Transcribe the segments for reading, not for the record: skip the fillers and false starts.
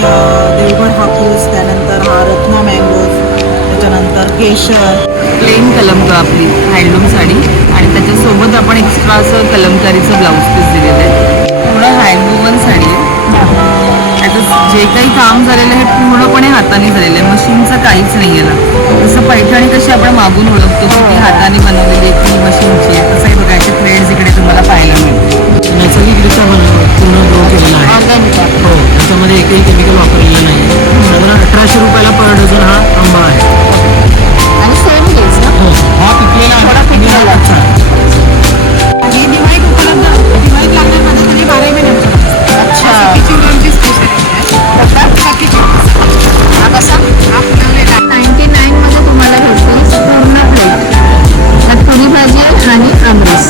देवगड हापूस, त्यानंतर हा रत्ना मँगोज, त्याच्यानंतर केशर. प्लेन कलमकार आपली हँडलूम साडी आणि त्याच्यासोबत आपण एक्स्ट्रा असं कलमकारीचं ब्लाऊज पीस दिलेलं आहे. पूर्ण हँडवूवन साडी आहे. त्याचं जे काही काम झालेलं आहे पूर्णपणे हाताने झालेलं आहे, मशीनचं काहीच नाही आहे ना. जसं पैठणी कशी आपण मागून ओळखतो की ती हाताने बनवलेली आहे की मशीनची आहे, तसंही बघायचे थ्रेड्स इकडे तुम्हाला पाहायला मिळतील. नैसर्गिकरित्या पूर्ण ग्रो केलेला आहे. हो, त्याच्यामध्ये एकही केमिकल वापरलेलं नाही. साधारण 1800 रुपयाला पर डझन हा आंबा आहे. आणि सेम डेज ना. हो, हा पिकलेला आहे आणि हा कच्चा आहे. हे दिवाळीत उपलब्ध, दिवाळीत लागणार माझ्याकडे 12 महिन्याची. अच्छा. चिवड्यांची स्पेशालिटी आहे. हा कसा हा फुलवलेला 99 मध्ये तुम्हाला भेटते पूर्ण प्लेट. त्यात पुरी भाजी आणि आमरस.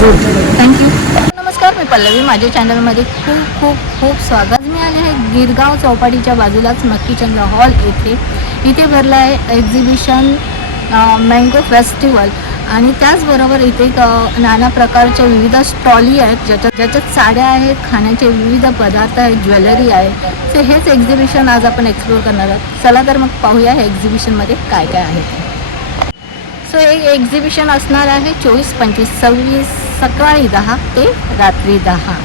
Good, thank you. नमस्कार, मी पल्लवी. माझ्या चॅनलमध्ये खूप खूप खूप स्वागत. मी आले आहे गिरगाव चौपाटीच्या बाजूलाच मक्कीचंद हॉल येथे. इथे भरलं आहे एक्झिबिशन मँगो फेस्टिवल आणि त्याचबरोबर इथे नाना प्रकारच्या विविध स्टॉली आहेत ज्याच्यात साड्या आहेत, खाण्याचे विविध पदार्थ आहेत, ज्वेलरी आहे. सो हेच एक्झिबिशन आज आपण एक्सप्लोअर करणार आहोत. चला तर मग पाहूया हे एक्झिबिशनमध्ये काय काय आहे. सो हे एक्झिबिशन असणार आहे 24, 25, 26 सकाळी 10 ते रात्री 10.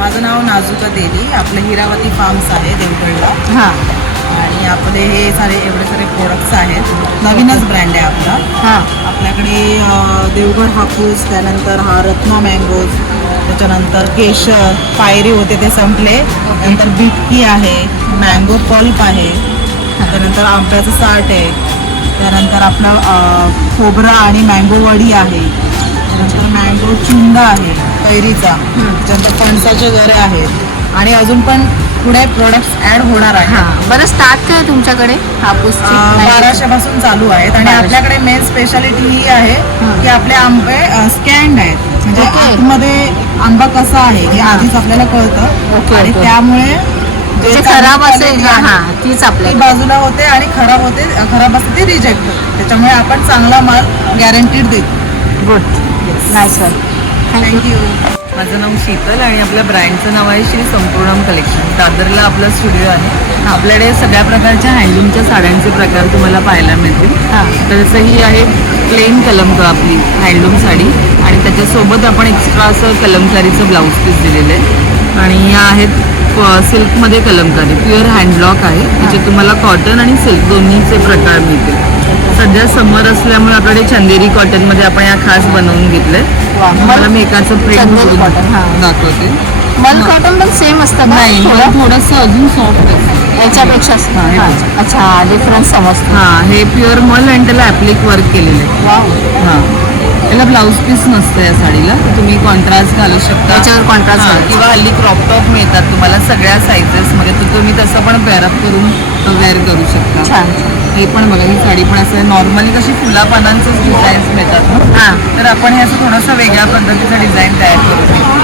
माझं नाव नाजुका देवी. आपलं हिरावती फार्म्स आहे देवगडला. हां आणि आपले हे एवढे सारे प्रोडक्ट्स आहेत. नवीनच ब्रँड आहे आपला. हां आपल्याकडे देवगड हापूस, त्यानंतर हा रत्ना मँगोज, त्याच्यानंतर केशर, पायरी होते ते संपले. नंतर बिटकी आहे, मँगो पल्प आहे, त्यानंतर आंब्याचं साठ आहे, त्यानंतर आपला खोबरा आणि मँगो वडी आहे, त्यानंतर मँगो चुंदा आहे कैरीचा, त्यानंतर फणसाचे गरे आहेत आणि अजून पण पुढे प्रोडक्ट्स ॲड होणार आहेत. हां. बरं, स्टार्ट काय तुमच्याकडे हापूसची? 1200 पासून चालू आहेत आणि 1200. आपल्याकडे मेन स्पेशालिटी ही आहे की आपले आंबे स्कॅन्ड आहेत. म्हणजे Okay. आतमध्ये आंबा कसा आहे हे आधीच आपल्याला कळतं. Okay, आणि okay. त्यामुळे जे जे खराब चांगली असेल quality आहे, हां तीच ती आपल्या बाजूला होते आणि खराब असते ती रिजेक्ट होते. त्याच्यामुळे आपण चांगला माल गॅरंटीड देतो. Good, nice one. Thank you. Thank you. माझं नाव शीतल आणि आपल्या ब्रँडचं नाव आहे श्री संपूर्णम कलेक्शन. दादरला आपला स्टुडिओ आहे. आपल्याकडे सगळ्या प्रकारच्या हँडलूमच्या साड्यांचे प्रकार तुम्हाला पाहायला मिळतील. हां. तर ही आहे प्लेन कलमकार आपली हँडलूम साडी आणि त्याच्यासोबत आपण एक्स्ट्रा असं कलमकारीचं ब्लाऊज पीस दिलेलं आहे. आणि या आहेत सिल्कमध्ये कलमकारी, प्युअर हँडब्लॉक आहे. त्याच्यात तुम्हाला कॉटन आणि सिल्क दोन्हीचे प्रकार मिळतील. सध्या समर असल्यामुळे आपल्याकडे चंदेरी कॉटनमध्ये आपण या खास बनवून घेतलंय. मला मी एकाचं प्रिंट चंदेरी cotton, हां. दाखवते. मल कॉटन पण सेम असतं का? नाही, थोडं थोडंसं अजून सॉफ्ट असतं याच्यापेक्षा हां, हे हां. बघा. अच्छा, डिफरन्स समजतो. हां, हे प्युअर मल आणि त्याला ॲप्लिक वर्क केलेलं आहे. वाव. हां, याला ब्लाऊज पीस नसतं या साडीला. तुम्ही कॉन्ट्रास्ट घालू शकता. याच्यावर contrast हां, घालायचं. किंवा हल्ली क्रॉप टॉप मिळतात तुम्हाला सगळ्या साईजेसमध्ये, तर तुम्ही तसं पण पेअरअप करून वेअर करू शकता. छान. हे पण बघा, ही साडी पण असं नॉर्मली कशी फुला पानांचंच डिझाईन्स मिळतात ना, हां. तर आपण हे असं थोडंसं वेगळ्या पद्धतीचं डिझाईन तयार करू शकतो.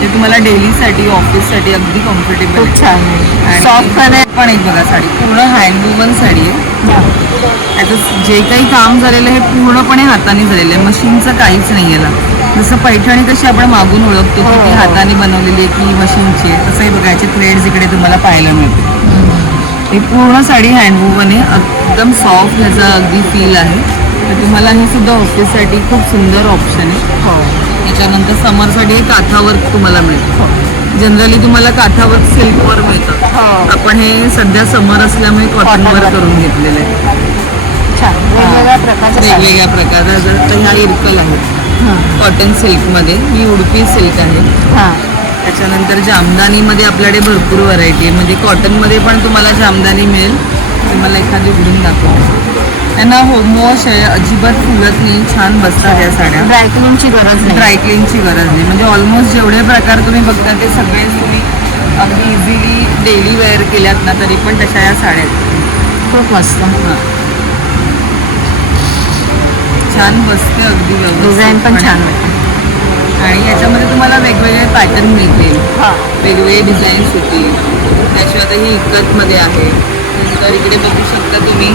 ते तुम्हाला डेलीसाठी ऑफिससाठी अगदी कम्फर्टेबल खूप छान. आणि सॉफ्ट पण आहे. पण एक बघा साडी पूर्ण हँडवूवन साडी आहे. त्याचं जे काही काम झालेलं आहे पूर्णपणे हाताने झालेलं आहे, मशीनचं काहीच नाही आहे ना. जसं पैठणी कशी आपण मागून ओळखतो की ती हाताने बनवलेली आहे की मशीनची आहे, तसंही बघायचे थ्रेड्स इकडे तुम्हाला पाहायला मिळते. ही पूर्ण साडी हँडवूवन आहे, एकदम सॉफ्ट ह्याचा अगदी फील आहे. तर तुम्हाला हे सुद्धा ऑफिससाठी खूप सुंदर ऑप्शन आहे. हो. त्याच्यानंतर समरसाठी हे काठावर्क तुम्हाला मिळतं. जनरली तुम्हाला काठावर्क सिल्कवर मिळतं. हो. आपण हे सध्या समर असल्यामुळे कॉटनवर करून घेतलेलं आहे. छान. वेगवेगळ्या प्रकारच्या साड्या. वेगवेगळ्या प्रकारचा जर तर ह्या इरकल आहेत कॉटन सिल्कमध्ये, ही उडपी सिल्क आहे. हां. त्याच्यानंतर जामदानीमध्ये आपल्याकडे भरपूर व्हरायटी आहे. म्हणजे कॉटनमध्ये पण तुम्हाला जामदानी मिळेल. तुम्हाला एखादी उघडून दाखवतो. त्यांना होमवॉश आहे, अजिबात फुलत नाही, छान बसतात या साड्या. ड्रायक्लिनची गरज नाही. ड्रायक्लिनची गरज नाही. म्हणजे ऑलमोस्ट जेवढे प्रकार तुम्ही बघता ते सगळे तुम्ही अगदी इझिली डेली वेअर केल्यात ना तरी पण तशा या साड्या आहेत. खूप मस्त. हां. छान बसते अगदी डिझाईन पण व्यवस्थितपणे. छान वाटते. आणि याच्यामध्ये तुम्हाला वेगवेगळे पॅटर्न मिळतील, हां. वेगवेगळे डिझाईन्स होतील. त्याशिवाय आता ही इकतमध्ये आहे. तर इकडे बघू शकता तुम्ही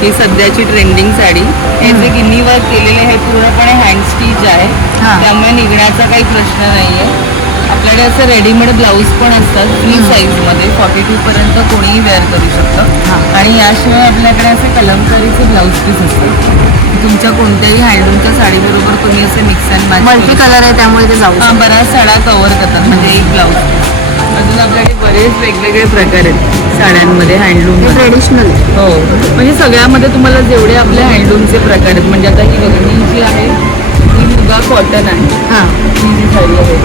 ही सध्याची ट्रेंडिंग साडी. हे जे गिन्नी वर्क केलेले आहे पूर्णपणे हँड स्टिच आहे, हां. त्यामुळे निघण्याचा काही प्रश्न नाही आहे. आपल्याकडे असं रेडीमेड ब्लाऊज पण असतात फ्री साईजमध्ये, 42 पर्यंत कोणीही वेअर करू शकतं. हां. आणि याशिवाय आपल्याकडे असे कलमकारीचे ब्लाऊज पीस असतात. तुमच्या कोणत्याही हँडलूमच्या साडीबरोबर तुम्ही असे mix and match multi colour आहे त्यामुळे ते जाऊ शकतं. बऱ्याच साड्या कव्हर करतात म्हणजे एक ब्लाऊज. अजून आपल्याकडे बरेच वेगवेगळे प्रकार आहेत साड्यांमध्ये हँडलूम. ते ट्रेडिशनल आहे. हो, म्हणजे सगळ्यामध्ये तुम्हाला जेवढे आपले हँडलूमचे प्रकार आहेत, म्हणजे आता ही बघा, ही जी आहे ही मुगा कॉटन आहे. हां. ही जी साडी आहे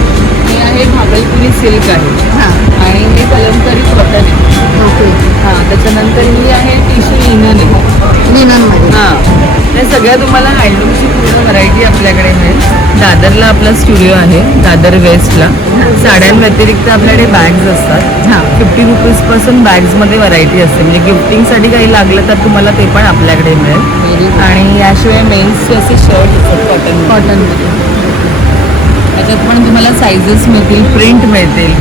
ही आहे भागलपुरी सिल्क आहे हां. आणि हे कलमकारी कॉटन आहे. ओके. हां, त्याच्यानंतर ही आहे टिश्यू लिनन आहे. लिननमध्ये. हां, या सगळ्या तुम्हाला हँडलूमची पूर्ण व्हरायटी आपल्याकडे मिळेल. दादरला आपला स्टुडिओ आहे, दादर वेस्टला. साड्यांव्यतिरिक्त आपल्याकडे बॅग्स असतात. हां. 50 रुपीजपासून बॅग्समध्ये व्हरायटी असते, म्हणजे गिफ्टिंगसाठी काही लागलं तर तुम्हाला ते पण आपल्याकडे मिळेल. Very good. आणि याशिवाय मेन्सचे असे शर्ट असतात कॉटन. कॉटनमध्ये. त्याच्यात पण तुम्हाला साईजेस मिळतील, प्रिंट मिळतील.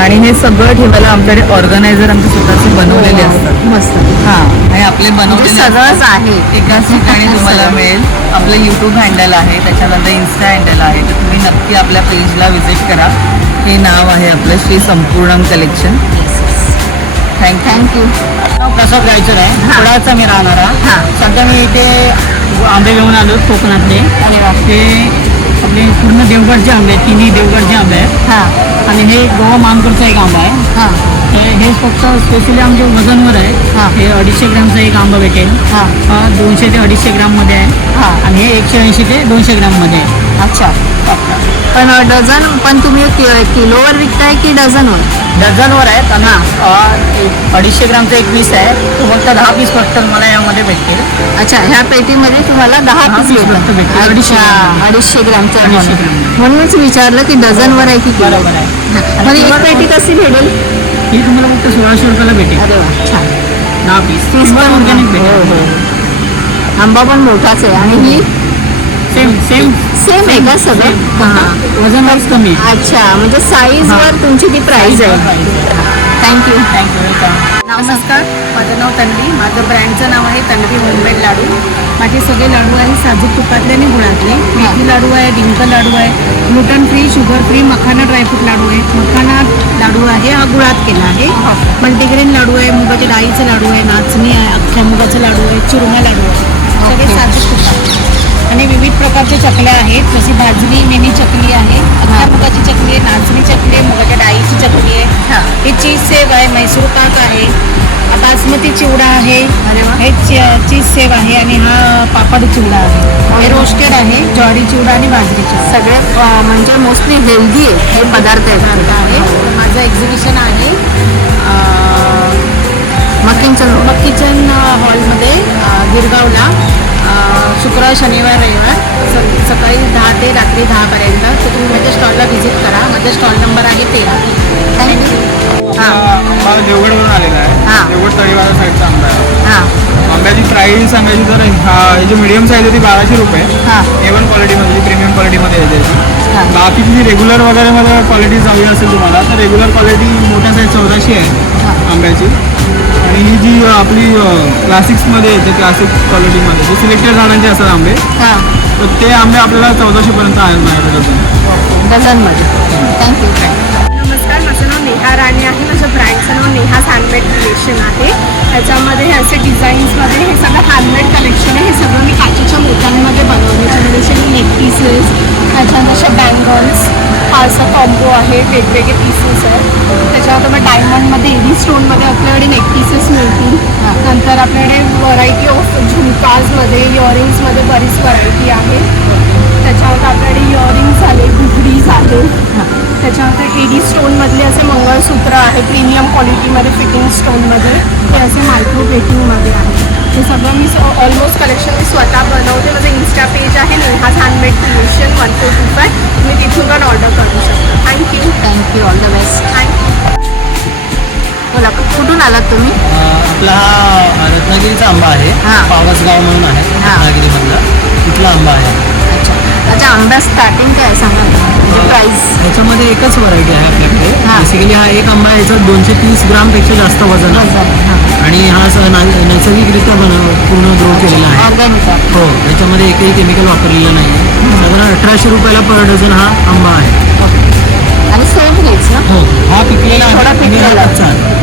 आणि हे सगळं ठेवायला आमच्याकडे ऑर्गनायझर आमचे स्वतःचे बनवलेले असतात. मस्त. हां, आणि आपले म्हणजे बनवलेले सगळंच असतात. आहे. एकाच ठिकाणी तुम्हाला मिळेल. आपलं यूट्यूब हँडल आहे, त्याच्यानंतर इन्स्टा हँडल आहे, तर तुम्ही नक्की आपल्या पेजला व्हिजिट करा. हे नाव आहे आपलं श्री संपूर्णम कलेक्शन. थँक्यू. नाव प्रसाद गायचर आहे, थोडाचा मी राहणारा. हां. सध्या मी इथे आंबे घेऊन आलो कोकणातले. अरे वा. ते आपले पूर्ण देवगडचे आंबे आहेत, तिन्ही देवगडचे आंबे आहेत. हां. आणि हे गोवा मानपूरचा एक आंबा आहे. हां. हे फक्त स्पेशली आमच्या वजनवर आहे. हां. हे 250 ग्रामचा एक आंबा भेटेल. हां. 200 ते 250 ग्राममध्ये आहे. हां. आणि हे 180 ते 200 ग्राममध्ये आहे. अच्छा. पण डझन पण तुम्ही किलोवर विकताय की डझनवर? डझनवर आहेत. आणि 250 ग्रामचा एक पीस आहे, तो फक्त 10 पीस फक्त मला यामध्ये भेटतील. अच्छा, ह्या पेटीमध्ये तुम्हाला 10 10 पीस piece फक्त भेटतील. भेटतात. 250 ग्राम. 250 ग्रामचं 250 म्हणून. ग्राम. म्हणूनच विचारलं की डझनवर आहे की किलो. बरोबर आहे. पण एक पेटी कशी भेटेल? ही तुम्हाला फक्त 1600 रुपयाला भेटेल. अरे वा, छान. 10 पीस पीस पण ऑर्गॅनिक हो, भेटेल. हो. आंबा पण मोठाच आहे. आणि ही सेम सेम सेम आहे का सगळं? हां. वजन वाईज कमी. अच्छा, म्हणजे साईजवर तुमची ती प्राइस आहे. थँक्यू. थँक्यू. वेलकम. नमस्कार, माझं नाव तन्वी. माझं ब्रँडचं नाव आहे तन्वी होममेड लाडू. माझे सगळे लाडू आहे साजूक तुपातले आणि गुळातले. मेथी लाडू आहे, डिंक लाडू आहे, ग्लुटन फ्री, शुगर फ्री, मखाना ड्रायफ्रूट लाडू आहे. मखाना लाडू आहे हा गुळात केला आहे. मल्टीग्रेन लाडू आहे, मुगाच्या डाळीचे लाडू आहे, नाचणी आहे, अख्ख्या मुगाचं लाडू आहे, चुरमा लाडू आहे. सगळे ओके. साजूक तुपात. आणि विविध प्रकारच्या चकल्या आहेत, जशी भाजणी मिनी चकली आहे, अख्ख्या मुगाची चकली आहे, नाचणी चकली आहे, मुगाच्या डाळीची चकली आहे. हां. हे चीज सेव आहे, मैसूर पाक आहे, बासमती चिवडा आहे. अरे वा. हे चीज सेव आहे आणि हा पापड चिवडा आहे. हे रोस्टेड आहे, ज्वारी चिवडा आणि बाजरी चिवडा. सगळे म्हणजे मोस्टली हेल्दी आहे हे पदार्थ आहेत. आहे. माझं एक्झिबिशन आहे किचन हॉलमध्ये गिरगावला, शुक्रवार शनिवार रविवार सकाळी 10 ते रात्री 10 पर्यंत. तर तुम्ही माझ्या स्टॉलला व्हिजिट करा. माझा स्टॉल नंबर आहे 13. थँक्यू. हां. आंबा देवगडवरून आलेला हां. आहे. देवगड तळीवाला साईडचा आंबा आहे. हां. आंब्याची प्राईस सांगायची तर ही जी मिडियम साईज आहे ती 1200 रुपये. हां. A1 क्वालिटीमध्ये, प्रीमियम क्वालिटीमध्ये येते ती. हां. बाकीची जी रेग्युलर वगैरे मध्ये क्वालिटी हवी असेल तुम्हाला तर रेग्युलर क्वालिटी मोठ्या साईज 1400 आहे आंब्याची. आणि ही जी आपली क्लासिक्समध्ये येते, क्लासिक क्वालिटीमध्ये जे सिलेक्टेड झाडांचे असतात आंबे, हां. तर ते आंबे आपल्याला 1400 पर्यंत आहेत माझ्याकडे अजून. डझनमध्ये. थँक्यू. नमस्कार, माझं नाव नेहा राणे आहे. माझ्या ब्रँडचं नाव नेहाज हँडमेड क्रिएशन आहे. त्याच्यामध्ये हे असे डिझाईन्समध्ये हे सगळं हँडमेड कलेक्शन आहे. हे सगळं मी काचेच्या मोत्यांमध्ये बनवले. त्याच्यामध्ये असे नेक पीसेस, त्याच्यानंतर असे बँगल्स, हा असा कॉम्बो आहे, वेगवेगळे पीसेस आहेत. त्याच्यानंतर मग डायमंडमध्ये, एडी स्टोनमध्ये आपल्याकडे नेक पीसेस मिळतील. नंतर आपल्याकडे व्हरायटी ऑफ झुमकाजमध्ये, इयरिंग्समध्ये बरीच व्हरायटी आहे. त्याच्यानंतर आपल्याकडे इयरिंग्स आले, घुगडीज आहे. त्याच्यानंतर एडी स्टोनमधले असे मंगळसूत्र आहे, प्रीमियम क्वालिटीमध्ये फिटिंग स्टोनमध्ये. ते असे मायक्रो प्लेटिंगमध्ये आहे. हे सगळं मी ऑलमोस्ट कलेक्शन मी स्वतः बनवते. माझं इन्स्टा पेज आहे नेहाज हँडमेड क्रिएशन 1425. तुम्ही तिथून पण ऑर्डर करू शकता. Thank you. Thank you. All the best. Thank you. बोला कुठून आलात तुम्ही? आपला हा रत्नागिरीचा आंबा आहे, हां. पावसगाव म्हणून आहे हां. रत्नागिरीमधला, तिथला आंबा आहे. अच्छा आंब्या स्टार्टिंग काय आहे सांगा ना. म्हणजे प्राईस. ह्याच्यामध्ये एकच व्हरायटी आहे आपल्याकडे. हां. बेसिकली हा एक आंबा आहे, याच्यात 230 ग्रामपेक्षा जास्त वजन आहे आणि हा नैसर्गिकरित्या पूर्ण ग्रो केलेला आहे. ऑर्गॅनिक आहे. हो, याच्यामध्ये एकही केमिकल वापरलेलं नाही आहे. साधारण 1800 रुपयाला पर डझन हा आंबा आहे. आणि सेम रेट्स ना. हो, हा पिकलेला आहे थोडा आणि हा पिकलेला. कच्चा आहे.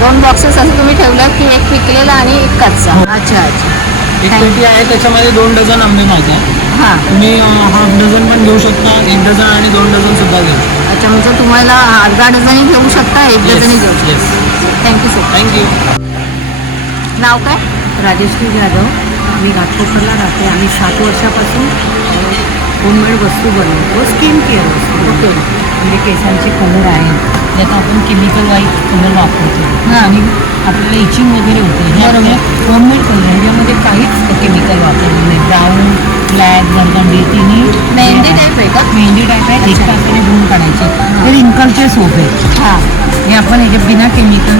2 बॉक्सेस असं तुम्ही ठेवलं की एक पिकलेला आणि एक कच्चा. हो. अच्छा एक पेटी आहे, त्याच्यामध्ये 2 डझन आंबे माझे आहे. हां. तुम्ही हाफ डझन पण घेऊ शकता, 1 डझन आणि 2 डझन सुद्धा घेऊ शकता. अच्छा म्हणजे तुम्हाला अर्धा डझनही घेऊ शकता, 1 डझनही घेऊ शकता. Yes, thank you sir. थँक्यू. नाव काय? राजेश्री जाधव. आम्ही घाटकोपरला राहते. आम्ही 7 वर्षापासून होममेड वस्तू बनवतो, स्किन केअर वस्तू. ओके. म्हणजे केसांचे कलर आहेत, ज्यात आपण केमिकल वाईज कलर वापरतो हां. आणि आपल्याला इचिंग वगैरे होते. हे आपले होममेड कलर, ह्याच्यामध्ये काहीच केमिकल वापरलेलं नाही. ब्राऊन, ब्लॅक, बर्गंडी तिन्ही मेहंदी टाईप आहे का? मेहंदी टाईप आहे. एक तासाने धुवून काढायचे. हे रिंकलचे सोप आहेत. हां. हे आपण ह्याच्या बिना केमिकल,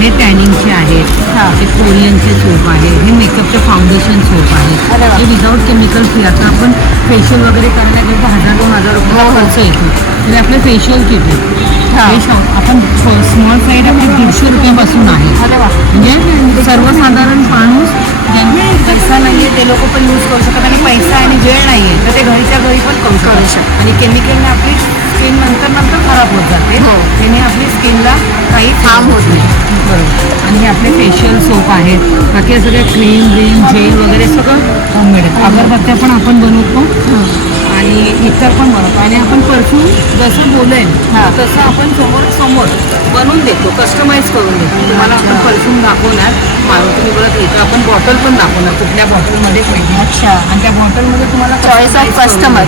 हे टॅनिंगचे आहेत, हां. हे कोरियनचे सोप आहे, हे मेकअपचे फाउंडेशन सोप अरे आहे, वा. हे विदाऊट केमिकल फ्री. आता आपण फेशियल वगैरे करायला गेलो तर 1000-2000 रुपये खर्च येतो. तरी आपले फेशियल किट हां. हे आपण स्मॉल साईड आपली 150 रुपयापासून आहे. अरे वा. म्हणजे सर्वसाधारण माणूस ज्यांना पैसा नाही आहे ते लोक पण यूज करू शकतात आणि पैसा आणि वेळ नाही आहे तर ते घरीच्या घरी पण करू शकतात. आणि केमिकलने आपली स्किन नंतर खराब होत जाते. हो. त्याने आपली स्किनला काही हार्म होत नाही. बरोबर. आणि हे आपले फेशियल सोप आहेत, बाकी हे सगळे क्रीम जेल वगैरे सगळं होममेड आहेत. अगरबत्त्या पण आपण बनवतो आणि इतर पण बनवतो. आणि आपण परफ्यूम जसं बोलेल हां. तसं आपण समोर बनवून देतो, कस्टमाइज करून देतो. तुम्हाला आपण परफ्यूम दाखवणार, तुम्ही परत इथं आपण बॉटल पण दाखवणार कुठल्या बॉटलमध्ये पाहिजे. अच्छा. आणि त्या बॉटलमध्ये तुम्हाला चॉईस ऑफ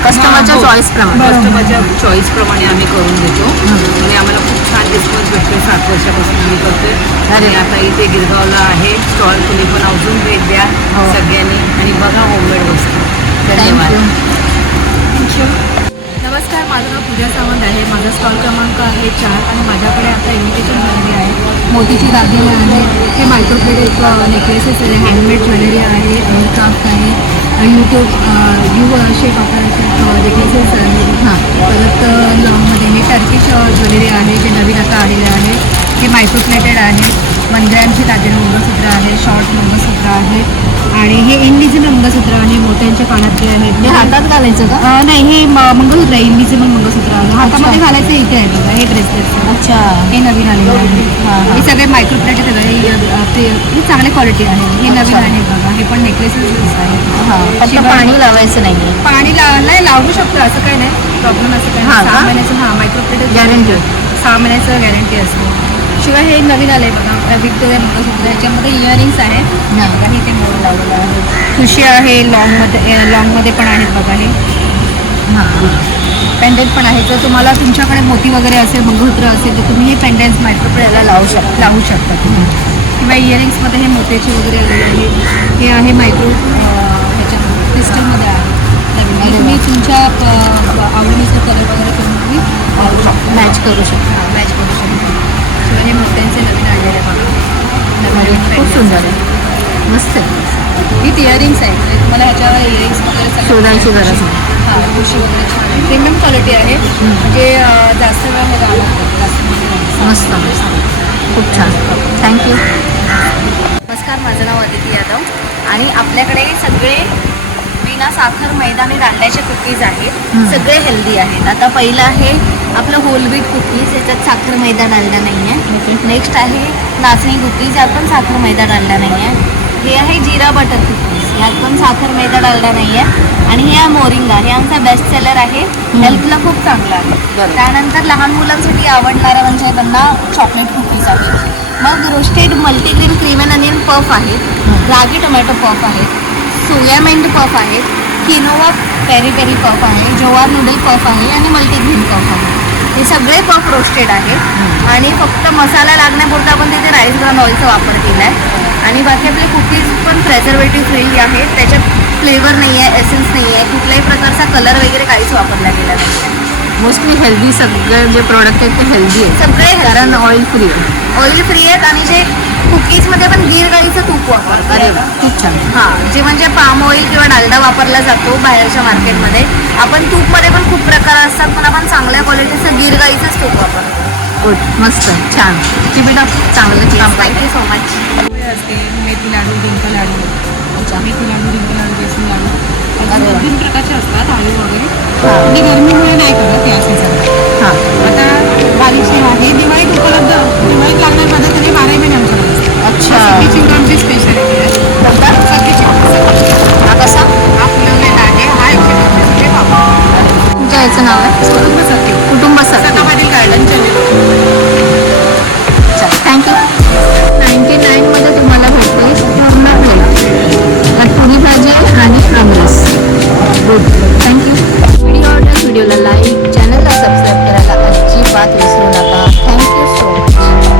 कस्टमरच्या चॉईस प्रमाणे. कस्टमरच्या चॉईस प्रमाणे आम्ही करून देतो. आणि आम्हाला खूप छान रिस्पॉन्स भेटतो. 7 वर्षापासून आम्ही करतोय. आणि आता इथे गिरगावला आहे स्टॉल, तुम्ही पण अजून भेट द्या सगळ्यांनी आणि बघा होममेड वस्तू. धन्यवाद. थँक्यू. नमस्कार, माझं नाव पूजा सावंत आहे. माझा स्टॉल क्रमांक आहे 4 आणि माझ्याकडे आता इमिटेशन ज्वेलरी आहे, मोतीची दागिने आहे, हे मायक्रोप्लेटेड नेकलेसेस आहे, हँडमेड ज्वेलरी आहे, क्राफ्ट आहे, यू शेप आकाराचे नेकलेसेस आहेत. हां. परत लॉंगमध्ये हे टर्किश ज्वेलरी आहे जे नवीन आता आलेले आहे. हे मायक्रोप्लेटेड आहे, मंगळ्यांचे दागिने मंगळसूत्र आहे, शॉर्ट मंगळसूत्र आहे आणि हे इनविजिबल मंगळसूत्र आहे, मोत्यांच्या कानातले आहेत. हे हातात घालायचं का? नाही, हे मंगळसूत्र आहे, इनविजिबल मंगळसूत्र आहे. हातामध्ये घालायचं इथे आहे बघा, हे ब्रेसलेट. अच्छा. हे नवीन आलेलं आहे. हां, हां. हे सगळे मायक्रोप्लेट हे चांगले क्वालिटी आहे. हे नवीन अच्छा. आहे बघा, हे पण नेकलेसेस आहेत. हां. फक्त शिवाय- पाणी लावायचं नाहीये. पाणी नाही लावू शकतो, असं काही नाही प्रॉब्लेम, असं काही हां नाही. का? 6 महिन्याचं मायक्रोप्लेट Guarantee. 6 महिन्याचं गॅरंटी असते. शिवाय हे नवीन आलं आहे बघा, विक्टोरिया मंगळसूत्र, याच्यामध्ये इयरिंग्स आहे. हां. बघा, हे ते मोर लावलेलं आहे. ठुशी आहे, लॉंगमध्ये पण आहेत बघा. हे हां. पेंडेंट पण आहे. जर तुम्हाला तुमच्याकडे मोती वगैरे असेल, मंगळसूत्र असेल तर तुम्ही हे पेंडेंट्स मायक्रोप्लेटला लावू शकता तुम्ही. किंवा इयरिंग्समध्ये हे मोत्याचे वगैरे आलेले आहे. हे आहे मायक्रो ह्याच्या क्रिस्टलमध्ये आहे नवीन. हे तुम्ही तुमच्या आवडीनुसार कलर वगैरे करून तुम्ही लावू शकता, मॅच करू शकतो. मॅच करू शकता. शिवाय हे मोत्यांचे नवीन आलेले बघा, नवीन खूप pendants. सुंदर आहे. मस्त आहे. विथ इयरिंग्स आहेत, म्हणजे तुम्हाला ह्याच्यावर इयरिंग्स वगैरे सगळं शोधायची गरज नाही. हां, ठुशी वगैरे छान आहे. प्रीमियम क्वालिटी आहे, म्हणजे जास्त वेळ हे राहावं लागतं, जास्त म्हणजे मस्त खूप छान. थँक्यू. नमस्कार, माझं नाव अदिती यादव आणि आपल्याकडे सगळे बिना साखर मैदा आणि दांड्याचे कुकीज आहेत. सगळे हेल्दी आहेत. आता पहिलं आहे आपलं होल व्हीट कुकीज, याच्यात साखर मैदा डालला नाही आहे. नेक्स्ट आहे नाचणी कुकीज, यात पण साखर मैदा डालला नाही आहे. हे आहे जिरा बटर कुकीज, यात पण साखर मैदा डालला नाही आहे. आणि हे आहे मोरिंगा, हे आमचा बेस्ट सेलर आहे, हेल्थला खूप चांगलं आहे. त्यानंतर लहान मुलांसाठी आवडणारा म्हणजे त्यांना चॉकलेट कुकीज आहे. मग roasted multigrain cream and onion puff आहेत, रागी टोमॅटो पफ आहेत, सोया मिंट पफ आहेत, किनोवा पेरी पेरी पफ आहे, जवार नूडल पफ आहे आणि मल्टीग्रेन पफ आहे. हे सगळे पफ रोस्टेड आहेत आणि फक्त मसाला लागण्यापुरता आपण तिथे राईस ब्राउन ऑइलचा वापर केला आहे. आणि बाकी आपले कुकीज पण प्रेझर्वेटिव्ह फ्री आहेत, त्याच्यात फ्लेवर नाही आहे, एसेन्स नाही आहे, कुठल्याही प्रकारचा कलर वगैरे काहीच वापरला गेला नाही आहे. मोस्टली हेल्दी सगळे जे प्रोडक्ट आहेत ते हेल्दी आहेत सगळे healthy. कारण ऑइल फ्री आहे. ऑइल फ्री आहेत आणि जे कुकीजमध्ये पण गिर गाईचं तूप वापरतात. अरे वा खूप छान. हां, जे म्हणजे पाम ऑइल किंवा डालडा वापरला जातो बाहेरच्या मार्केटमध्ये. आपण तूपमध्ये पण खूप प्रकार असतात, पण आपण चांगल्या क्वालिटीचं गिर गाईचंच तूप वापरतो. गुड मस्त छान. Keep it up. चांगलं काम थँक्यू सो मच. असते मेथी लाडू डिंक लाडू. अच्छा. मेथी लाडू डिंक लाडू बेसन लाडू अरे अजून वा. 2-3 प्रकारचे असतात आलू वगैरे. म्हणजे गरमीमुळे नाही करत या सीझन. हां आता बारीकशी आहे दिवाळीत उपलब्ध